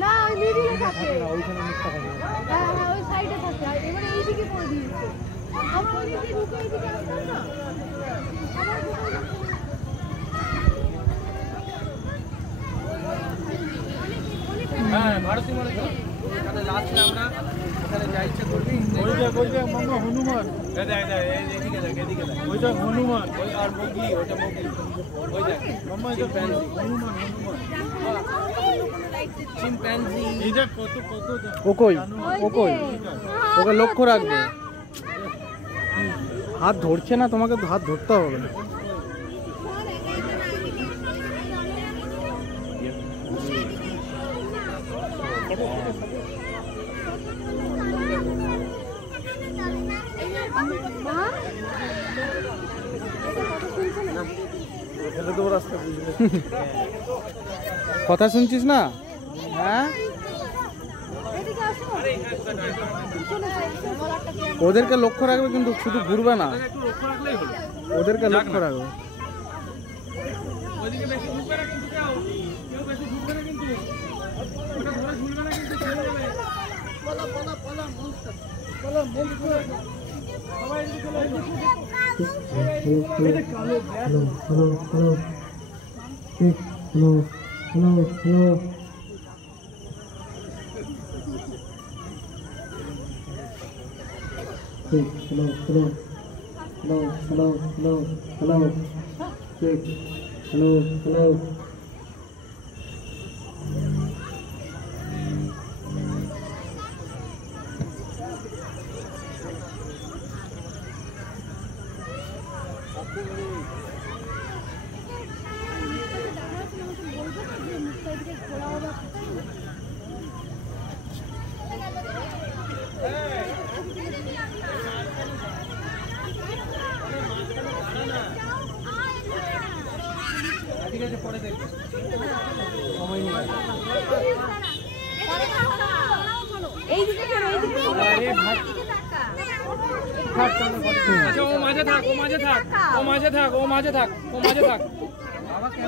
না ওই মিডিলে থাকে ওইখানে মিথ্যা থাকে হ্যাঁ হ্যাঁ ওই সাইডে থাকে আর এবারে এইদিকে করে দিয়েছে আমরা ওইদিকে ঢুকে এইদিকে আসতাম না হ্যাঁ ভারতী মানে তো এখানে লাস্টে আমরা এখানে যা ইচ্ছা করবি ওইটা মামা হনুমান এই এদিকে দেখ ওইটা হনুমান ওই আর মোগলি ওটা মোগলি ওই দেখ মামা এটা প্যান্সি হনুমান চিম্প্যাঞ্জি এই দেখ কত ওকই ওকে লক্ষ্য রাখবে হাত ধরছে না তোমাকে হাত ধরতে হবে কথা শুনছিস না হ্যাঁ ওদেরকে লক্ষ্য রাখবে কিন্তু শুধু ঘুরবে না ওদেরকে লক্ষ্য রাখবে ওইদিকে বেশি ঢুকবে না কিন্তু কেউ বেশি ঢুকবে না কিন্তু ওটা ধরে ঝুলবে না কিন্তু চলে যাবে পলা সবাই এদিকে চলে আসো hello ঠিক আছে পরে দেখবো সময় নেই এইদিকে চলো আরে ভাই আচ্ছা ও মাঝে থাক